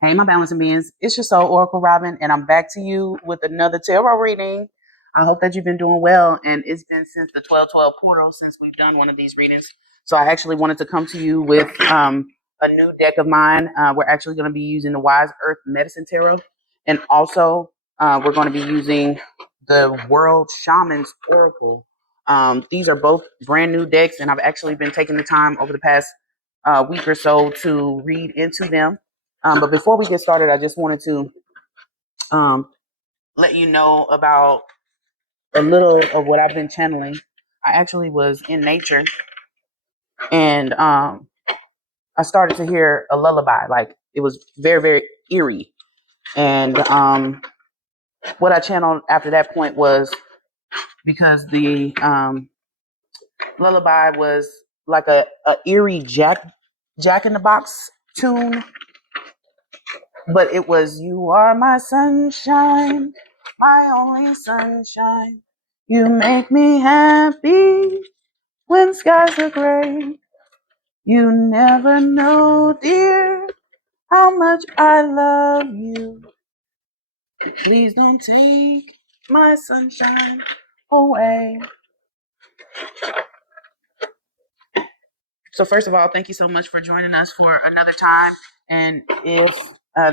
Hey, my balancing beings. It's your Soul Oracle Robyn, and I'm back to you with another tarot reading. I hope that you've been doing well, and it's been since the 12/12 portal since we've done one of these readings. So I actually wanted to come to you with a new deck of mine. We're actually going to be using the Wise Earth Medicine Tarot, and also we're going to be using the World Shaman's Oracle. These are both brand new decks, and I've actually been taking the time over the past week or so to read into them. But before we get started, I just wanted to um, let you know about a little of what I've been channeling. I actually was in nature and I started to hear a lullaby. Like it was very, very eerie. And what I channeled after that point was because the lullaby was like a eerie Jack in the Box tune, but it was "You are my sunshine, my only sunshine. You make me happy when skies are gray. You never know, dear, how much I love you. Please don't take my sunshine away." So first of all, thank you so much for joining us for another time. And if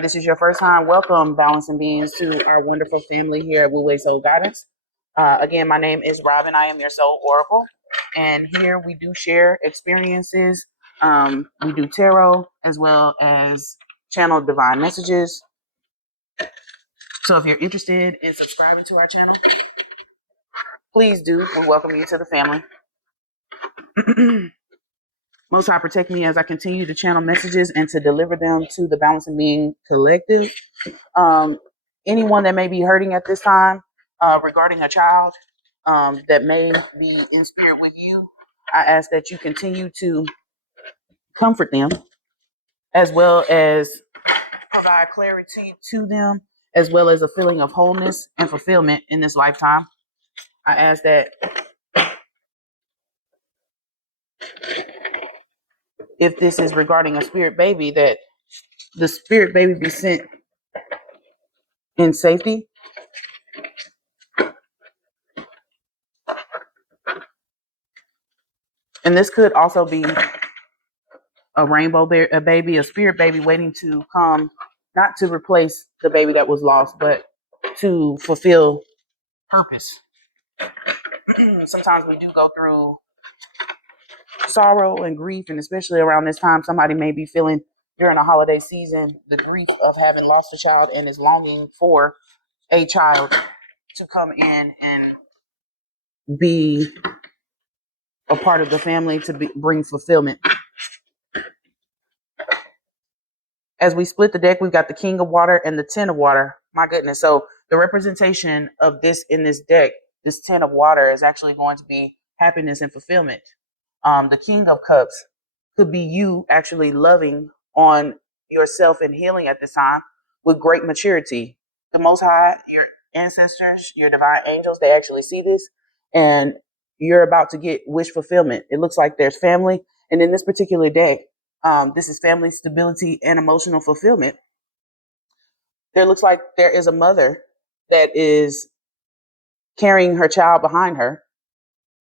this is your first time, welcome, balancing beings, to our wonderful family here at Wu Wei Soul Guidance. Again, my name is Robyn. I am your Soul Oracle. And here we do share experiences. We do tarot as well as channel divine messages. So if you're interested in subscribing to our channel, please do. We welcome you to the family. Most High protect me as I continue to channel messages and to deliver them to the Balancing Being Collective. Um, Anyone that may be hurting at this time regarding a child that may be in spirit with you, I ask that you continue to comfort them as well as provide clarity to them, as well as a feeling of wholeness and fulfillment in this lifetime. I ask that if this is regarding a spirit baby, that the spirit baby be sent in safety. And this could also be a rainbow a baby, a spirit baby waiting to come, not to replace the baby that was lost, but to fulfill purpose. Sometimes we do go through sorrow and grief, and especially around this time, somebody may be feeling during a holiday season the grief of having lost a child and is longing for a child to come in and be a part of the family to bring fulfillment. As we split the deck, we've got the King of Water and the Ten of Water. My goodness. So the representation of this in this deck, this Ten of Water, is actually going to be happiness and fulfillment. The King of Cups could be you actually loving on yourself and healing at this time with great maturity. The Most High, your ancestors, your divine angels, they actually see this, and you're about to get wish fulfillment. It looks like there's family. And in this particular deck, this is family stability and emotional fulfillment. There looks like there is a mother that is carrying her child behind her.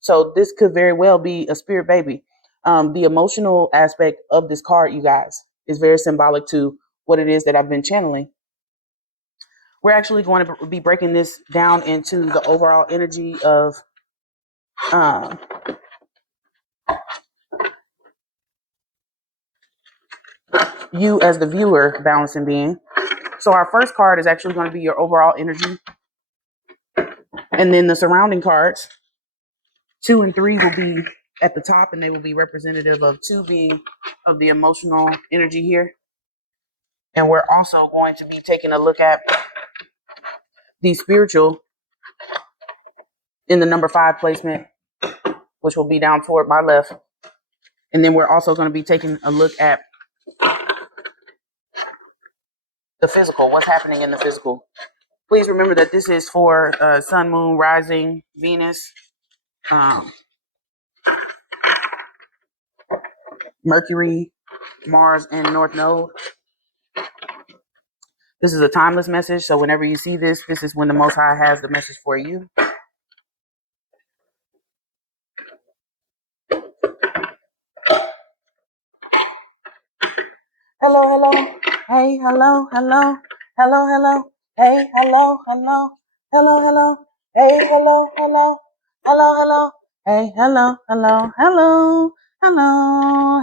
So this could very well be a spirit baby. The emotional aspect of this card, you guys, is very symbolic to what it is that I've been channeling. We're actually going to be breaking this down into the overall energy of you as the viewer, balancing being. So our first card is actually going to be your overall energy. And then the surrounding cards, 2 and 3, will be at the top, and they will be representative of 2 being of the emotional energy here. And we're also going to be taking a look at the spiritual in the number 5 placement, which will be down toward my left. And then we're also going to be taking a look at the physical, what's happening in the physical. Please remember that this is for Sun, Moon, Rising, Venus, Mercury, Mars, and North Node. This is a timeless message. So whenever you see this, this is when the Most High has the message for you. Hello, hello. Hey, hello, hello. Hello, hello. Hey, hello, hello. Hello, hello. Hey, hello, hello. Hello, hello. Hey, hello, hello, hello. Hello,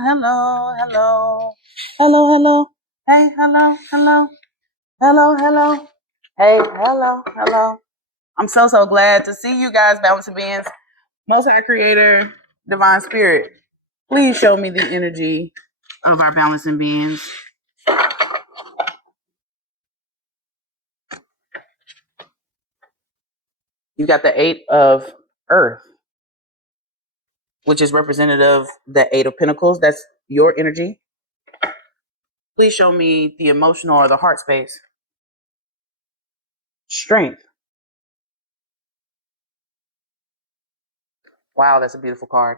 hello, hello. Hello, hello. Hey, hello, hello. Hello, hello. Hey, hello, hello. I'm so glad to see you guys, balancing beings. Most High Creator, Divine Spirit, please show me the energy of our balancing beings. You got the 8 of Earth, which is representative of the 8 of Pentacles. That's your energy. Please show me the emotional or the heart space. Strength. Wow, that's a beautiful card.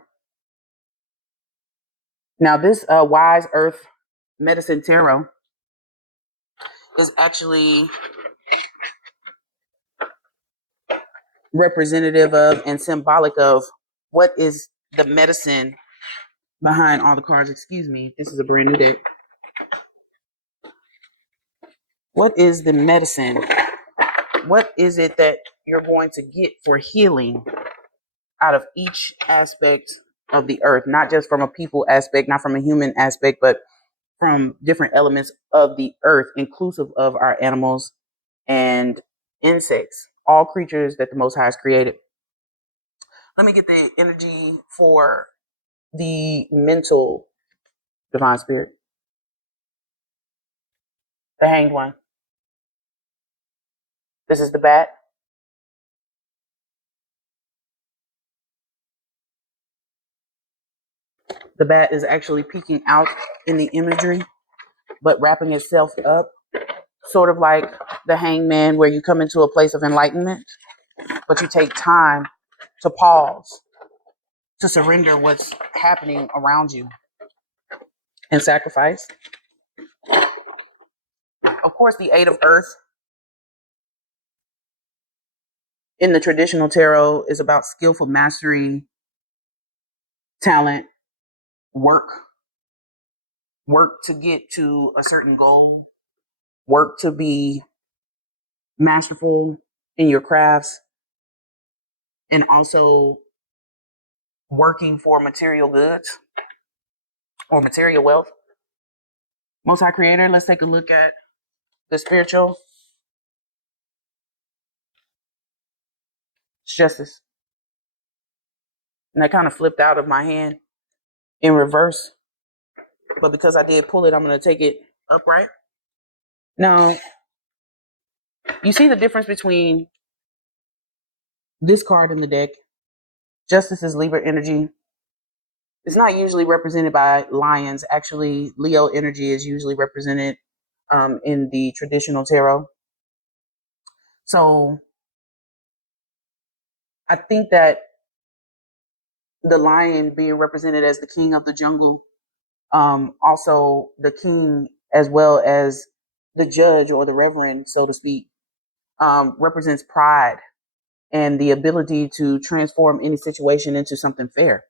Now, this Wise Earth Medicine Tarot is actually representative of and symbolic of what is the medicine behind all the cards. Excuse me, this is a brand new deck. What is the medicine? What is it that you're going to get for healing out of each aspect of the earth? Not just from a people aspect, not from a human aspect, but from different elements of the earth, inclusive of our animals and insects, all creatures that the Most High has created. Let me get the energy for the mental divine spirit. The Hanged One. This is the bat. The bat is actually peeking out in the imagery, but wrapping itself up, sort of like the hangman, where you come into a place of enlightenment, but you take time to pause, to surrender what's happening around you, and sacrifice. Of course, the 8 of Earth in the traditional tarot is about skillful mastery, talent, work to get to a certain goal, work to be masterful in your crafts, and also working for material goods or material wealth. Most High Creator, let's take a look at the spiritual. It's justice. And that kind of flipped out of my hand in reverse. But because I did pull it, I'm going to take it upright. Now, you see the difference between this card in the deck. Justice is Libra energy. It's not usually represented by lions. Actually, Leo energy is usually represented in the traditional tarot. So I think that the lion being represented as the king of the jungle, also the king as well as the judge or the reverend, so to speak, represents pride and the ability to transform any situation into something fair.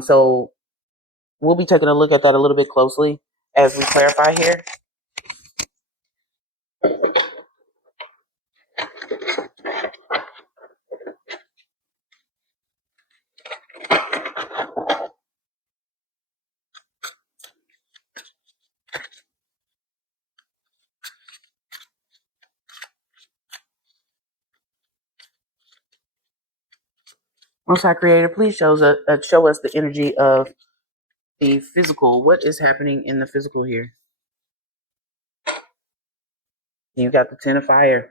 So we'll be taking a look at that a little bit closely as we clarify here. Most High Creator, please show us the energy of the physical. What is happening in the physical here? You got the 10 of fire.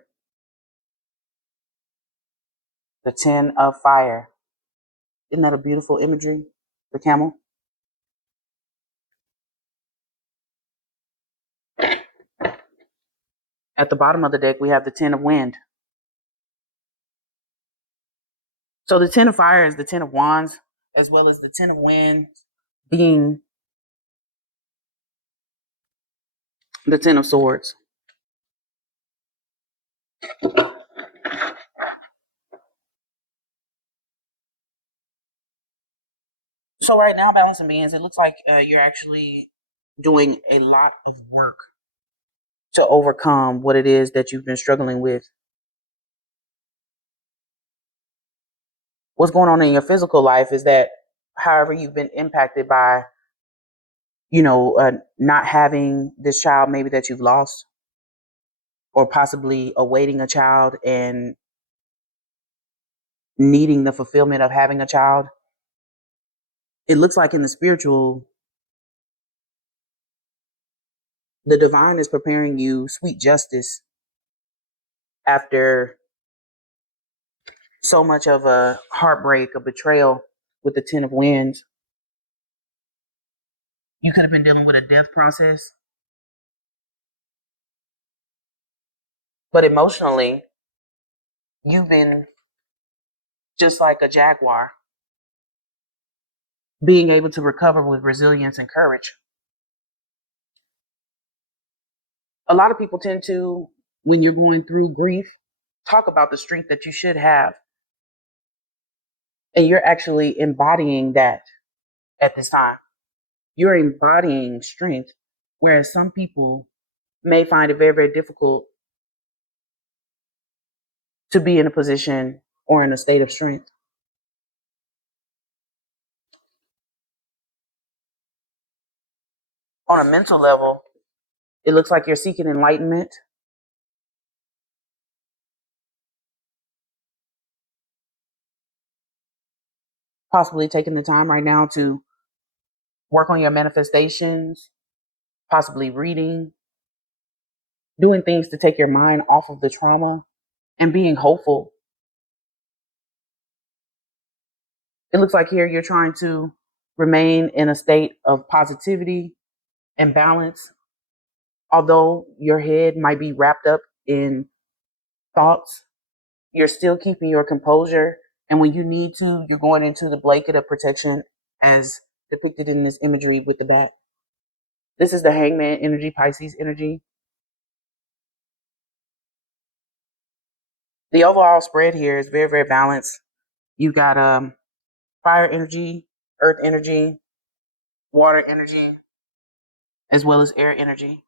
The 10 of fire. Isn't that a beautiful imagery? The camel. At the bottom of the deck, we have the 10 of wind. So the 10 of fire is the 10 of wands, as well as the 10 of wind being the 10 of swords. So right now, balancing beings, it looks like you're actually doing a lot of work to overcome what it is that you've been struggling with. What's going on in your physical life is that, however, you've been impacted by, not having this child maybe that you've lost, or possibly awaiting a child and needing the fulfillment of having a child. It looks like in the spiritual, the divine is preparing you sweet justice after so much of a heartbreak, a betrayal with the Ten of Wands. You could have been dealing with a death process, but emotionally, you've been just like a jaguar, being able to recover with resilience and courage. A lot of people tend to, when you're going through grief, talk about the strength that you should have. And you're actually embodying that at this time. You're embodying strength, whereas some people may find it very, very difficult to be in a position or in a state of strength. On a mental level, it looks like you're seeking enlightenment, possibly taking the time right now to work on your manifestations, possibly reading, doing things to take your mind off of the trauma, and being hopeful. It looks like here you're trying to remain in a state of positivity and balance, although your head might be wrapped up in thoughts. You're still keeping your composure, and when you need to, you're going into the blanket of protection as depicted in this imagery with the bat. This is the Hangman energy, Pisces energy. The overall spread here is very, very balanced. You got fire energy, earth energy, water energy, as well as air energy.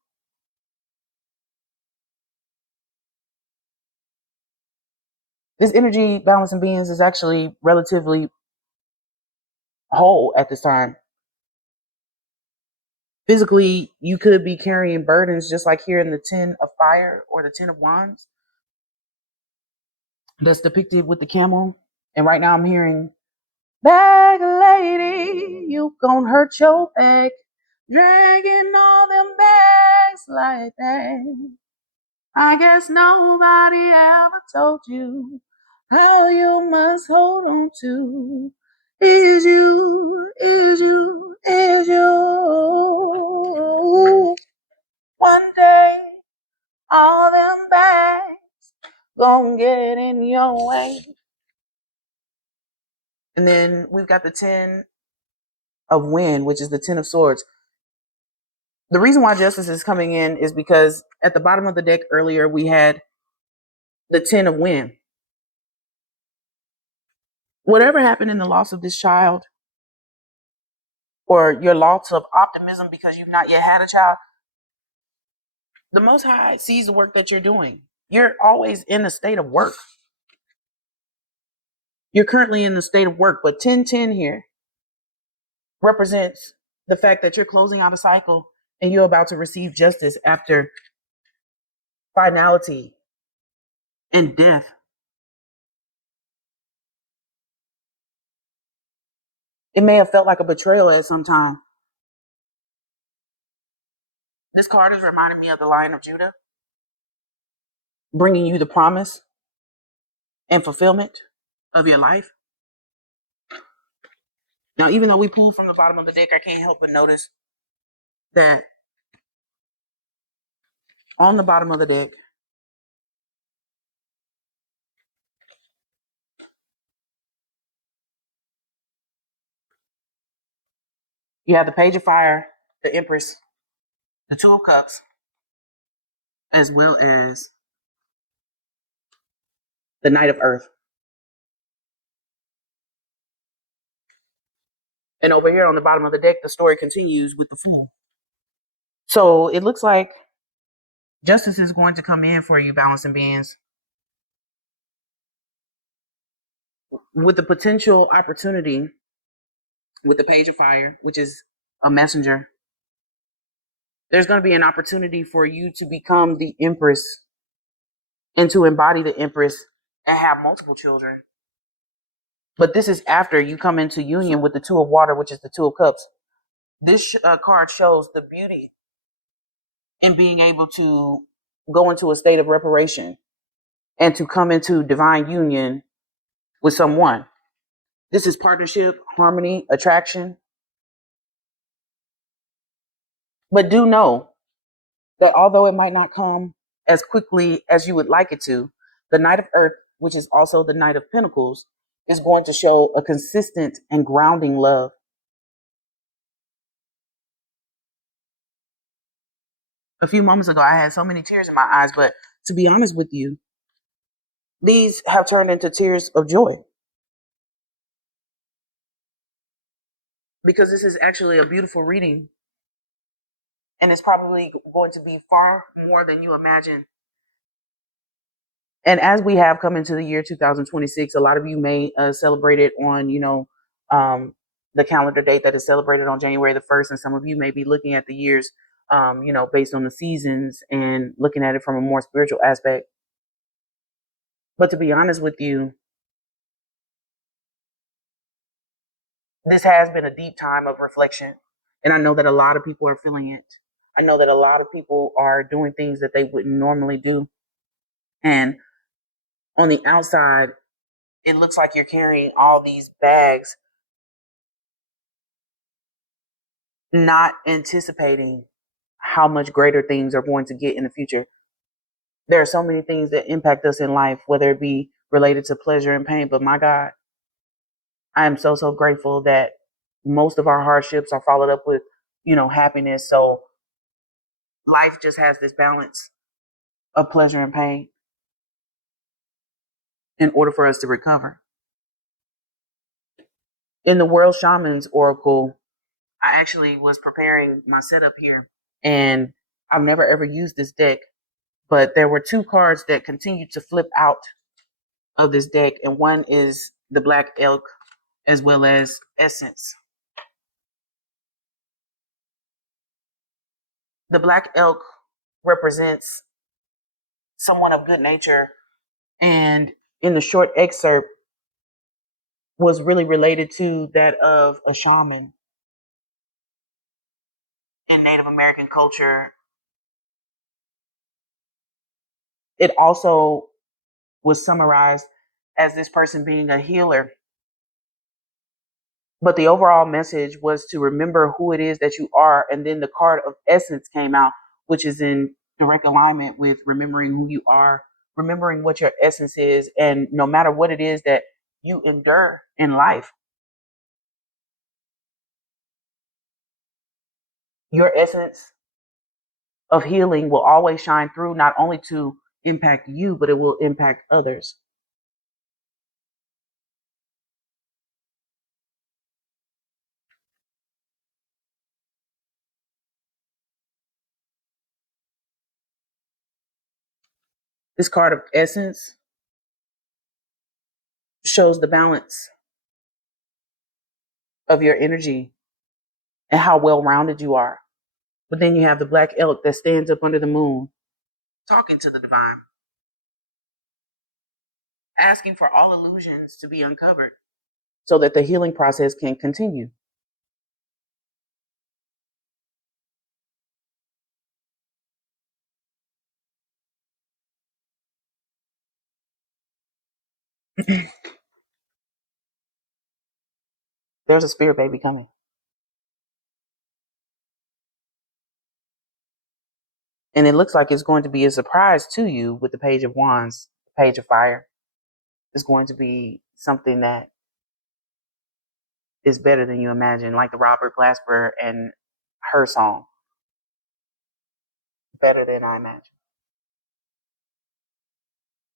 This energy balancing beings is actually relatively whole at this time. Physically, you could be carrying burdens just like here in the Ten of Fire or the Ten of Wands that's depicted with the camel. And right now I'm hearing, bag lady, you gon' hurt your back, dragging all them bags like that. I guess nobody ever told you how you must hold on to is you, is you, is you. One day, all them bags gon' get in your way. And then we've got the Ten of Wind, which is the Ten of Swords. The reason why justice is coming in is because at the bottom of the deck earlier, we had the Ten of Wind. Whatever happened in the loss of this child, or your loss of optimism because you've not yet had a child, the Most High sees the work that you're doing. You're always in a state of work. You're currently in the state of work, but 1010 here represents the fact that you're closing out a cycle and you're about to receive justice after finality and death. It may have felt like a betrayal at some time. This card is reminding me of the Lion of Judah, bringing you the promise and fulfillment of your life. Now, even though we pulled from the bottom of the deck, I can't help but notice that on the bottom of the deck, you have the Page of Fire, the Empress, the Two of Cups, as well as the Knight of Earth. And over here on the bottom of the deck, the story continues with the Fool. So it looks like justice is going to come in for you, balancing beings, with the potential opportunity with the Page of Fire, which is a messenger. There's going to be an opportunity for you to become the Empress and to embody the Empress and have multiple children. But this is after you come into union with the Two of Water, which is the Two of Cups. This card shows the beauty in being able to go into a state of reparation and to come into divine union with someone. This is partnership, harmony, attraction. But do know that although it might not come as quickly as you would like it to, the Knight of Earth, which is also the Knight of Pentacles, is going to show a consistent and grounding love. A few moments ago, I had so many tears in my eyes, but to be honest with you, these have turned into tears of joy because this is actually a beautiful reading and it's probably going to be far more than you imagine. And as we have come into the year 2026, a lot of you may celebrate it on, the calendar date that is celebrated on January the 1st. And some of you may be looking at the years, based on the seasons and looking at it from a more spiritual aspect. But to be honest with you, this has been a deep time of reflection. And I know that a lot of people are feeling it. I know that a lot of people are doing things that they wouldn't normally do. And on the outside, it looks like you're carrying all these bags, not anticipating how much greater things are going to get in the future. There are so many things that impact us in life, whether it be related to pleasure and pain. But my God, I am so, so grateful that most of our hardships are followed up with, happiness. So life just has this balance of pleasure and pain in order for us to recover. In the World Shaman's Oracle, I actually was preparing my setup here, and I've never ever used this deck, but there were two cards that continued to flip out of this deck, and one is the Black Elk as well as Essence. The Black Elk represents someone of good nature, and in the short excerpt was really related to that of a shaman in Native American culture. It also was summarized as this person being a healer. But the overall message was to remember who it is that you are. And then the card of Essence came out, which is in direct alignment with remembering who you are, remembering what your essence is. And no matter what it is that you endure in life, your essence of healing will always shine through, not only to impact you, but it will impact others. This card of Essence shows the balance of your energy and how well rounded you are. But then you have the Black Elk that stands up under the moon, talking to the divine, asking for all illusions to be uncovered so that the healing process can continue. There's a spirit baby coming. And it looks like it's going to be a surprise to you with the Page of Wands, Page of Fire. It's going to be something that is better than you imagine, like the Robert Glasper and her song. Better than I imagine.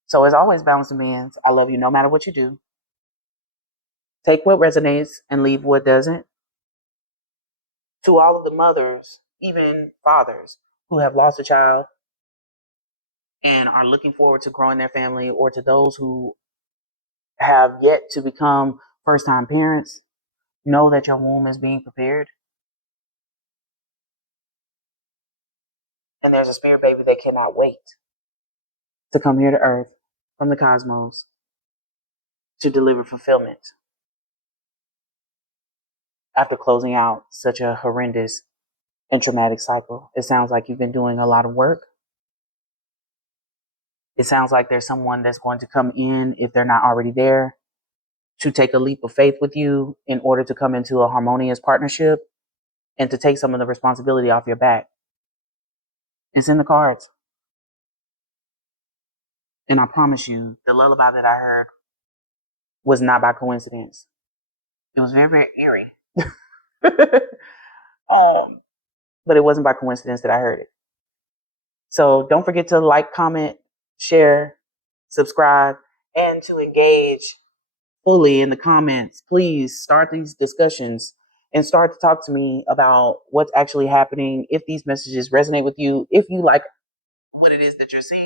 So as always, balancing beings, I love you no matter what you do. Take what resonates and leave what doesn't. To all of the mothers, even fathers, who have lost a child and are looking forward to growing their family, or to those who have yet to become first time parents, know that your womb is being prepared. And there's a spirit baby that cannot wait to come here to earth from the cosmos to deliver fulfillment after closing out such a horrendous and traumatic cycle. It sounds like you've been doing a lot of work. It sounds like there's someone that's going to come in, if they're not already there, to take a leap of faith with you in order to come into a harmonious partnership and to take some of the responsibility off your back. It's in the cards. And I promise you, the lullaby that I heard was not by coincidence. It was very, very eerie. But it wasn't by coincidence that I heard it. So don't forget to like, comment, share, subscribe, and to engage fully in the comments. Please start these discussions and start to talk to me about what's actually happening, if these messages resonate with you, if you like what it is that you're seeing,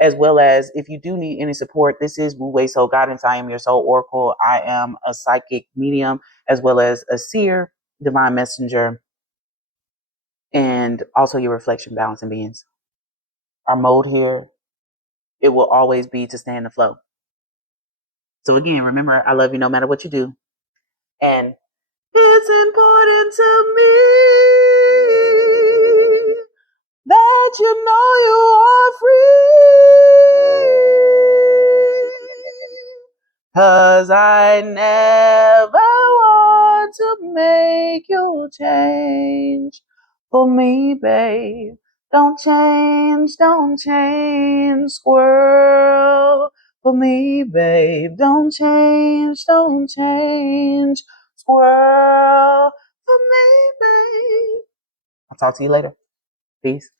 as well as if you do need any support. This is Wu Wei Soul Guidance. I am your soul oracle. I am a psychic medium, as well as a seer, divine messenger, and also your reflection, balance, and beings. Our mode here, it will always be to stay in the flow. So again, remember, I love you no matter what you do. And it's important to me that you know you are free. 'Cause I never want to make you change for me, babe. Don't change, squirrel. For me, babe. Don't change, squirrel. For me, babe. I'll talk to you later. Peace.